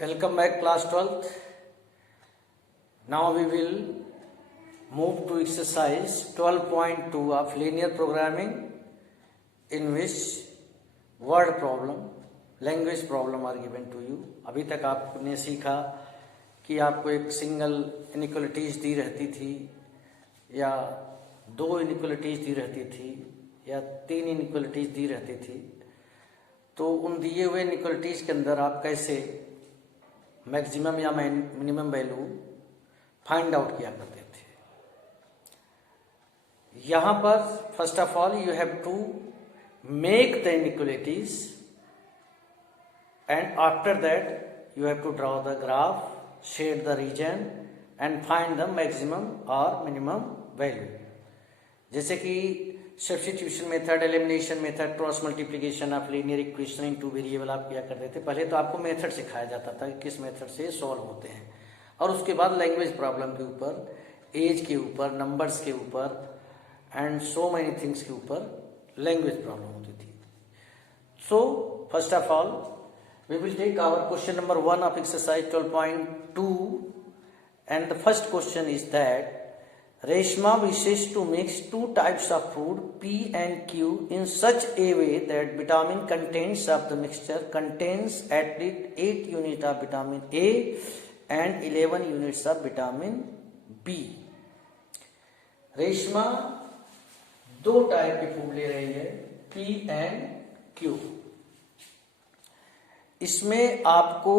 Welcome back class 12th. Now we will move to exercise 12.2 of linear programming in which word problem, language problem are given to you. अभी तक आपने सीखा कि आपको एक single inequalities दी रहती थी या दो इनइक्वालिटीज दी रहती थी या तीन इनइक्वालिटीज दी रहती थी। तो उन दिए हुए इनइक्वालिटीज के अंदर आप कैसे मैक्सिमम या मिनिमम वैल्यू फाइंड आउट किया करते थे। यहां पर first of all you have to make the inequalities and after that you have to draw the graph, shade the region and find the maximum और मिनिमम वैल्यू। जैसे कि substitution method, elimination method, cross multiplication of linear equation in two variable आप किया करते थे। पहले तो आपको मेथड सिखाया जाता था कि किस मेथड से सॉल्व होते हैं, और उसके बाद लैंग्वेज प्रॉब्लम के ऊपर, एज के ऊपर, नंबर्स के ऊपर एंड सो मेनी थिंग्स के ऊपर लैंग्वेज प्रॉब्लम होती थी। So first of all we will take our question number 1 of exercise 12.2 and the first question is that Reshma wishes to mix two types of food P and Q in such a way that vitamin contents of the mixture contains at least 8 units of vitamin A and 11 units of vitamin B। Reshma दो type के food ले रही है P and Q। इसमें आपको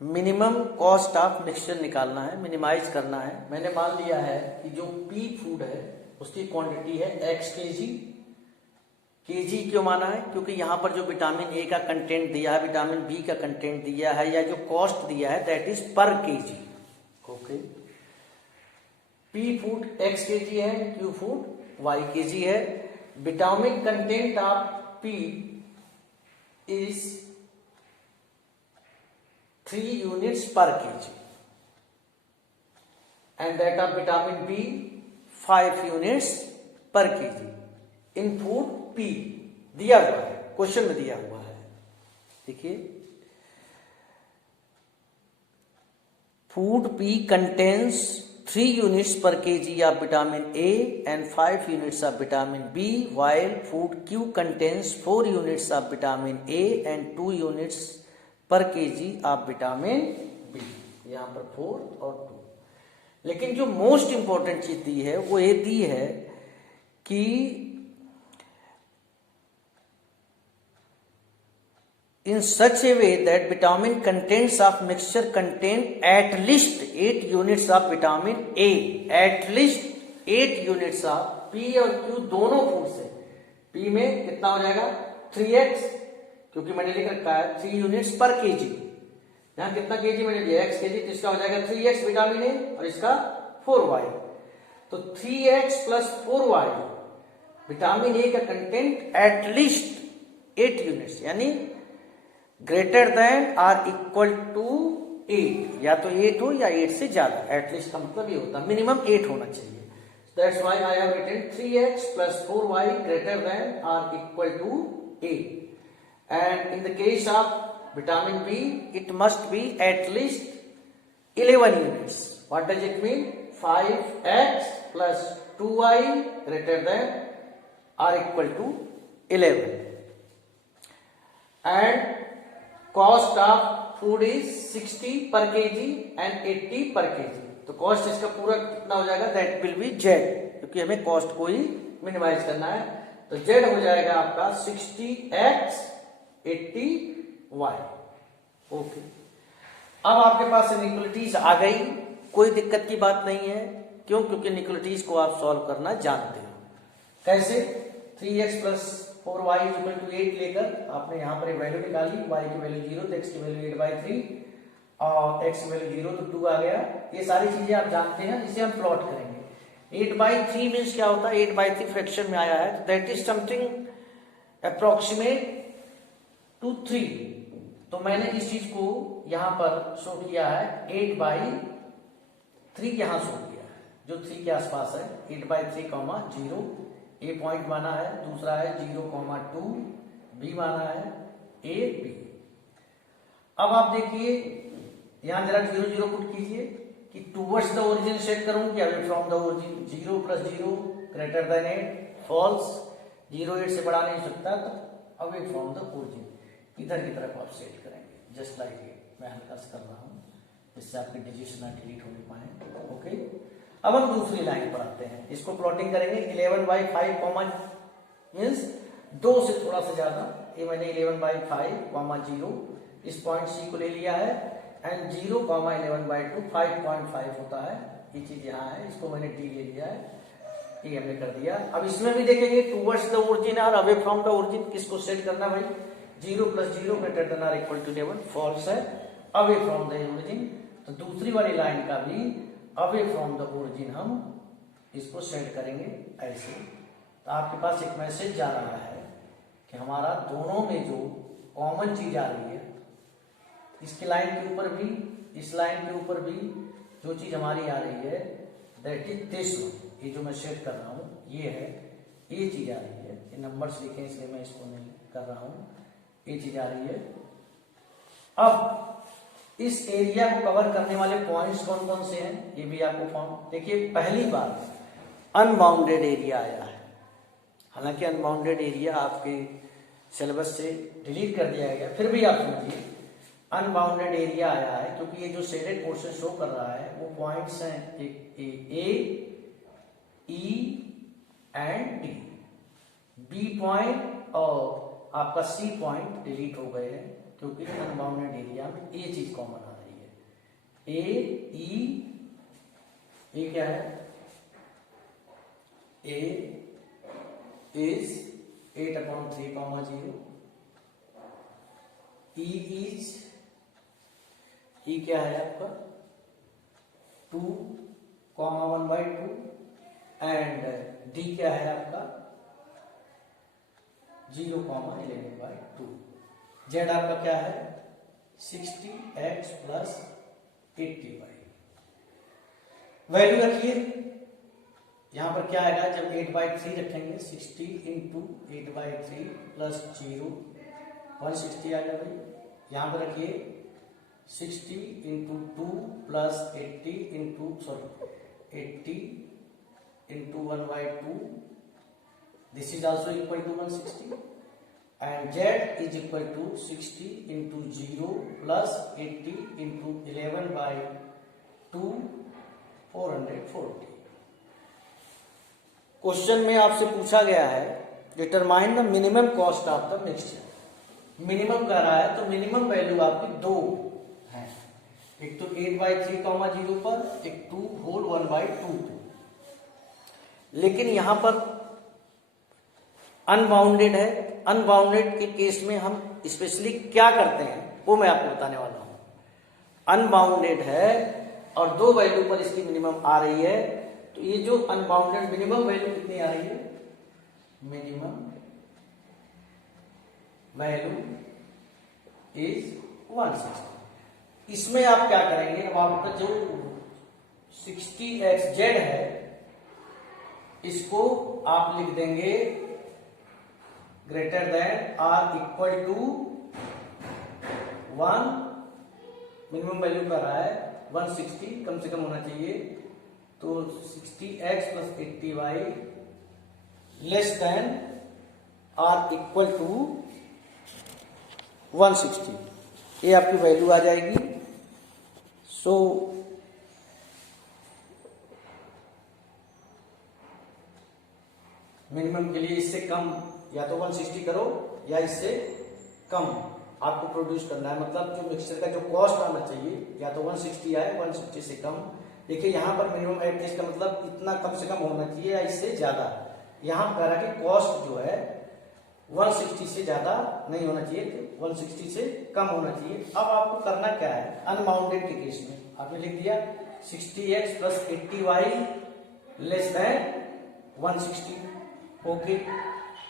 minimum cost of mixture निकालना है, minimise करना है। मैंने मान लिया है कि जो पी फूड है उसकी क्वांटिटी है x kg। kg क्यों माना है? क्योंकि यहां पर जो विटामिन ए का कंटेंट दिया है, विटामिन बी का कंटेंट दिया है, या जो कॉस्ट दिया है दैट इज पर kg। Okay, P food x kg है, क्यू फूड y kg है। Vitamin content of P is 3 units per kg and that of vitamin B 5 units per kg in food P दिया हुआ है, question में दिया हुआ है। देखिए, food P contains 3 units per kg of vitamin A and 5 units of vitamin B, while food Q contains 4 units of vitamin A and 2 units पर KG of vitamin B. यहां पर 4 और 2। लेकिन जो मोस्ट इंपॉर्टेंट चीज दी है वो ये दी है कि in such a way that vitamin contents of mixture contain at least 8 units of vitamin A. At least 8 units of P और क्यू दोनों फूड से। पी में कितना हो जाएगा 3x, क्योंकि मैंने लिख रखा है 3 यूनिट्स पर केजी। यहां कितना केजी मैंने लिया x केजी, तो इसका हो जाएगा 3x विटामिन ए और इसका 4y। तो 3x plus 4y vitamin A का कंटेंट एट लीस्ट 8 यूनिट्स, यानी greater than or equal to 8। या तो 8 हो या 8 से ज्यादा। एटलीस्ट का मतलब ये होता है मिनिमम 8 होना चाहिए। That's why I have written 3x plus 4y greater than or equal to 8। And in the case of vitamin B, it must be at least 11 units. What does it mean? 5x plus 2y greater than or equal to 11. And cost of food is 60 per kg and 80 per kg. तो cost इसका पूरा कितना हो जाएगा? That will be Z, क्योंकि हमें cost को ही minimise करना है। तो Z हो जाएगा आपका 60x 80y। ओके, अब आपके पास इनइक्वालिटीज आ गई, कोई दिक्कत की बात नहीं है। क्यों? क्योंकि इनइक्वालिटीज को आप सॉल्व करना जानते हो। कैसे? 3x plus 4y equal to 8 लेकर आपने यहां पर एक वैल्यू निकाली, y की वैल्यू 0 तो x की वैल्यू 8/3 और x की वैल्यू 0 तो 2 आ गया। ये सारी चीजें आप जानते हैं, इसे हम प्लॉट करेंगे। 8/3 मीन्स क्या होता है? 8/3 फ्रैक्शन में आया है, that is something approximate to 3। तो मैंने इस चीज को यहां पर शो किया है 8/3 यहां शो किया है, जो 3 के आसपास है। 8/3, 0 ए पॉइंट माना है, दूसरा है 0,2 बी माना है, ए बी। अब आप देखिए यहां जरा 0 0 पुट कीजिए कि टूवर्ड्स द ओरिजिन सेट करूं कि away from the origin, 0 + 0 greater than 8 false, 0 8 से बड़ा नहीं हो सकता, तो अवे फ्रॉम द ओरिजिन इधर की तरफ आप सेट करेंगे जस्ट लाइक इट। मैं हल्का सा कर रहा हूं जिससे आपके डिजिट्स ना डिलीट होने पाए। ओके, अब हम दूसरी लाइन पर आते हैं, इसको प्लॉटिंग करेंगे 11/5 कॉमा मीन्स 2 से थोड़ा सा ज्यादा, ये मैंने 11/5 0 इस पॉइंट सी को ले लिया है एंड 0 11/2 5.5 होता है, ये चीज यहाँ है, इसको मैंने डी ले लिया है, ये हमने कर दिया। अब इसमें भी देखेंगे टूवर्ड्स द ओरिजिन और अवे फ्रॉम द ओरिजिन, किसको सेट करना भाई, 0 + 0 ग्रेटर देन और इक्वल टू 11 फॉल्स है, अवे फ्रॉम द ओरिजिन, तो दूसरी वाली लाइन का भी अवे फ्रॉम द ओरिजिन हम इसको सेट करेंगे ऐसे। तो आपके पास एक मैसेज जा रहा है कि हमारा दोनों में जो कॉमन चीज आ रही है, इसकी लाइन के ऊपर भी इस लाइन के ऊपर भी जो चीज हमारी आ रही है दैट इज दिस, ये जो मैं सेट कर रहा हूं ये है, ये चीज आ रही है, ये नंबर्स लिखे इसलिए मैं इसको नहीं कर रहा हूं, ये चीज आ रही है। अब इस एरिया को कवर करने वाले पॉइंट्स कौन कौन से हैं ये भी आपको फॉर्म, देखिए पहली बार अनबाउंडेड एरिया आया है, हालांकि अनबाउंडेड एरिया आपके सिलेबस से डिलीट कर दिया गया, फिर भी आप समझिए अनबाउंडेड एरिया आया है क्योंकि ये जो शेडेड पोर्शन शो कर रहा है वो पॉइंट्स हैं A, E and D, B point और आपका सी पॉइंट डिलीट हो गए हैं क्योंकि अनबाउंडेड एरिया में ये चीज कॉमन आ रही है, ए ई, ये क्या है, ए इज 8/3, 0, ई इज, ई क्या है आपका 2, 1/2 एंड डी क्या है आपका 0, 11/2, जेड आपका क्या है 60x + 80y। वैल्यू रखिए, यहां पर क्या आएगा जब 8/3 रखेंगे 60 × 8/3 + 0 160 आएगा भाई, यहां पर रखिए 60 × 2 + 80 × 1/2, this is also equal to 160 and z is equal to 60 × 0 + 80 × 11/2 440। Question में आपसे पूछा गया है determine the minimum cost of the mixture, minimum कर रहा है तो मिनिमम वैल्यू आपकी 2 है, एक तो 8/3, 0 पर, एक 2 होल 1/2 पे, लेकिन यहां पर अनबाउंडेड है, अनबाउंडेड के केस में हम स्पेशली क्या करते हैं वो मैं आपको बताने वाला हूं। अनबाउंडेड है और 2 वैल्यू पर इसकी मिनिमम आ रही है, तो ये जो अनबाउंडेड मिनिमम वैल्यू कितनी आ रही है, मिनिमम वैल्यू इज 160। इसमें आप क्या करेंगे, अब आपका जो 60xz है इसको आप लिख देंगे ग्रेटर देन और इक्वल टू 1, मिनिमम वैल्यू का रहा है 160, कम से कम होना चाहिए, तो 60x + 80y लेस देन और इक्वल टू 160, ये आपकी वैल्यू आ जाएगी। सो मिनिमम के लिए इससे कम या तो 160 करो या इससे कम आपको प्रोड्यूस करना है, मतलब जो मिक्सचर का जो कॉस्ट आना चाहिए या तो 160 आए, 160 से कम। देखिए यहाँ पर मिनिमम एटलीस्ट का मतलब इतना कम से कम होना चाहिए या इससे ज्यादा, यहाँ कह रहा है कि कॉस्ट जो है 160 से ज्यादा नहीं होना चाहिए, 160 से कम होना चाहिए। अब आपको करना क्या है, अनबाउंडेड के केस में आपने लिख दिया 60x + 80y less than 160, okay.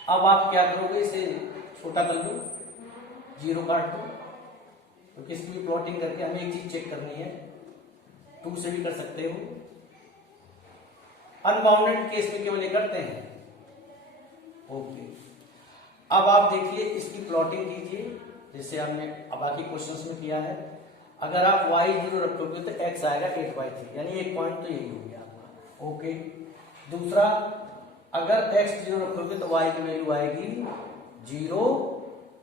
अब आप क्या करोगे, इसे छोटा कर लो, 0 काट दो, तो किसकी भी प्लॉटिंग करके हमें एक चीज चेक करनी है, 2 से भी कर सकते हो, अनबाउंडेड केस में केवल ये करते हैं, ओके। अब आप देखिए इसकी प्लॉटिंग कीजिए, जैसे हमने बाकी क्वेश्चंस में किया है। अगर आप y0 रखोगे तो x आएगा 8/3, यानी एक पॉइंट तो यही हो गया आपका। ओके, दूसरा, अगर x0 रखोगे तो y की वैल्यू आएगी 0,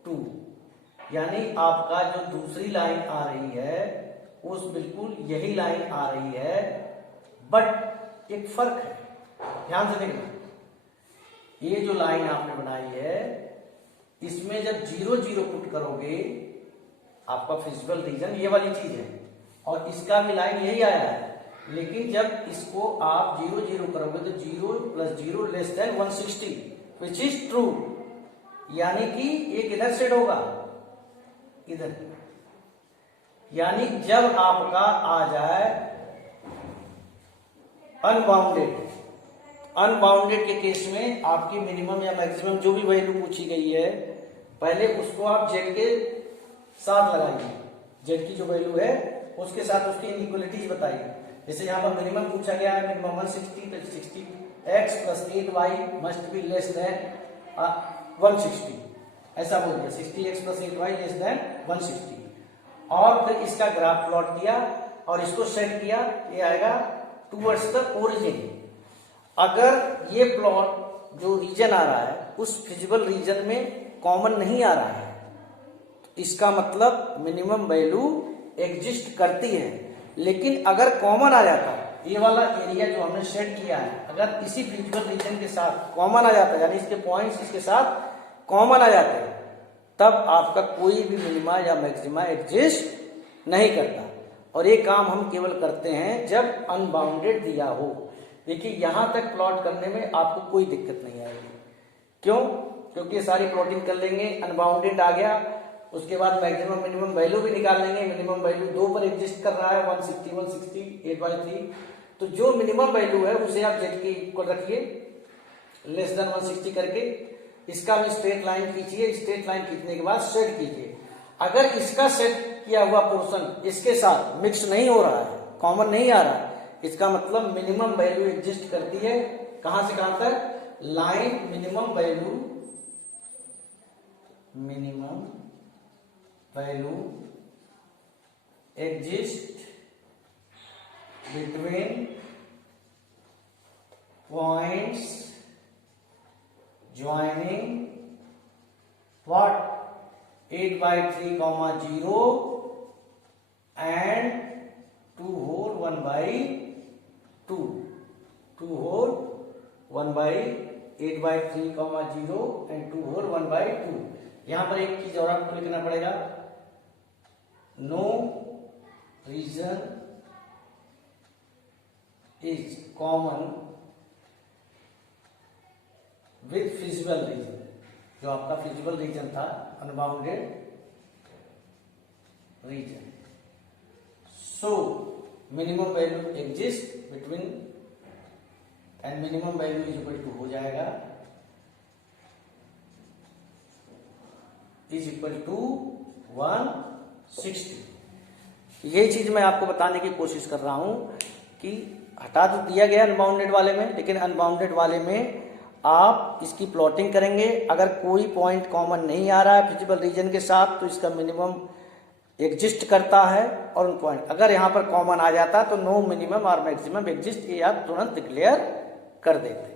2, यानी आपका जो दूसरी लाइन आ रही है उस बिल्कुल यही लाइन आ रही है, बट एक फर्क है, ध्यान से देखना। ये जो लाइन आपने बनाई है इसमें जब 0, 0 पुट करोगे आपका फिजिकल रीजन ये वाली चीज है, और इसका भी लाइन यही आया है, लेकिन जब इसको आप 0, 0 करोगे तो 0 + 0 < 160 विच इज ट्रू, यानी कि ये किधर सेट होगा, इधर। यानी जब आपका आ जाए अनबाउंडेड के केस में आपकी मिनिमम या मैक्सिमम जो भी वैल्यू पूछी गई है, पहले उसको आप जेड के साथ लगाइए, जेड की जो वैल्यू है उसके साथ उसकी इनइक्वालिटीज बताइए। जैसे यहाँ पर मिनिमम पूछा गया है, मिनिमम 160 तो 60x + 8y मस्ट बी < 160, ऐसा बोल दिया, 60x + 8y < 160, और फिर इसका ग्राफ प्लॉट किया और इसको सेट किया, ये आएगा टूवर्ड्स द ओरिजिन। अगर ये प्लॉट जो रीजन आ रहा है उस फिजिबल रीजन में कॉमन नहीं आ रहा है, इसका मतलब मिनिमम वैल्यू एग्जिस्ट करती है। लेकिन अगर कॉमन आ जाता है, ये वाला एरिया जो हमने सेट किया है अगर इसी फिजिबल रीजन के साथ कॉमन आ जाता है, यानी इसके पॉइंट्स इसके साथ कॉमन आ जाते हैं, तब आपका कोई भी मिनिमा या मैक्सिमा एग्जिस्ट नहीं करता। और ये काम हम केवल करते हैं जब अनबाउंडेड दिया हो। देखिए यहां तक प्लॉट करने में आपको कोई दिक्कत नहीं आएगी। क्यों? क्योंकि ये सारी प्लॉटिंग कर लेंगे, अनबाउंडेड आ गया, उसके बाद मैक्सिमम मिनिमम वैल्यू भी निकाल लेंगे। मिनिमम वैल्यू 2 पर एग्जिस्ट कर रहा है, 160, 160, 8/3, तो जो मिनिमम वैल्यू है उसे आप जेड के इक्वल रखिए < 160 करके, इसका भी स्ट्रेट लाइन खींचिए, स्ट्रेट लाइन खींचने के बाद सेट कीजिए। अगर इसका सेट किया हुआ पोर्शन इसके साथ मिक्स नहीं हो रहा है, कॉमन नहीं आ रहा है, इसका मतलब मिनिमम वैल्यू एग्जिस्ट करती है। कहां से कहां तक? Line minimum value exist between points joining what 8/3, 0 and 2 whole 1/2, 2 whole 1/8/3, 0 and 2 whole 1/2। यहां पर एक चीज और आपको लिखना पड़ेगा, no region is common with feasible region. जो आपका फिजिबल रीजन था unbounded region, so minimum value exist between and minimum value is equal to हो जाएगा इज इक्वल टू 160। यही चीज मैं आपको बताने की कोशिश कर रहा हूं कि हटा तो दिया गया अनबाउंडेड वाले में, लेकिन अनबाउंडेड वाले में आप इसकी प्लॉटिंग करेंगे। अगर कोई पॉइंट कॉमन नहीं आ रहा है फिजिबल रीजन के साथ तो इसका मिनिमम एग्जिस्ट करता है, और उन पॉइंट अगर यहां पर कॉमन आ जाता तो नो मिनिमम और मैक्सिमम एग्जिस्ट, ये आप तुरंत डिक्लेयर कर देते हैं।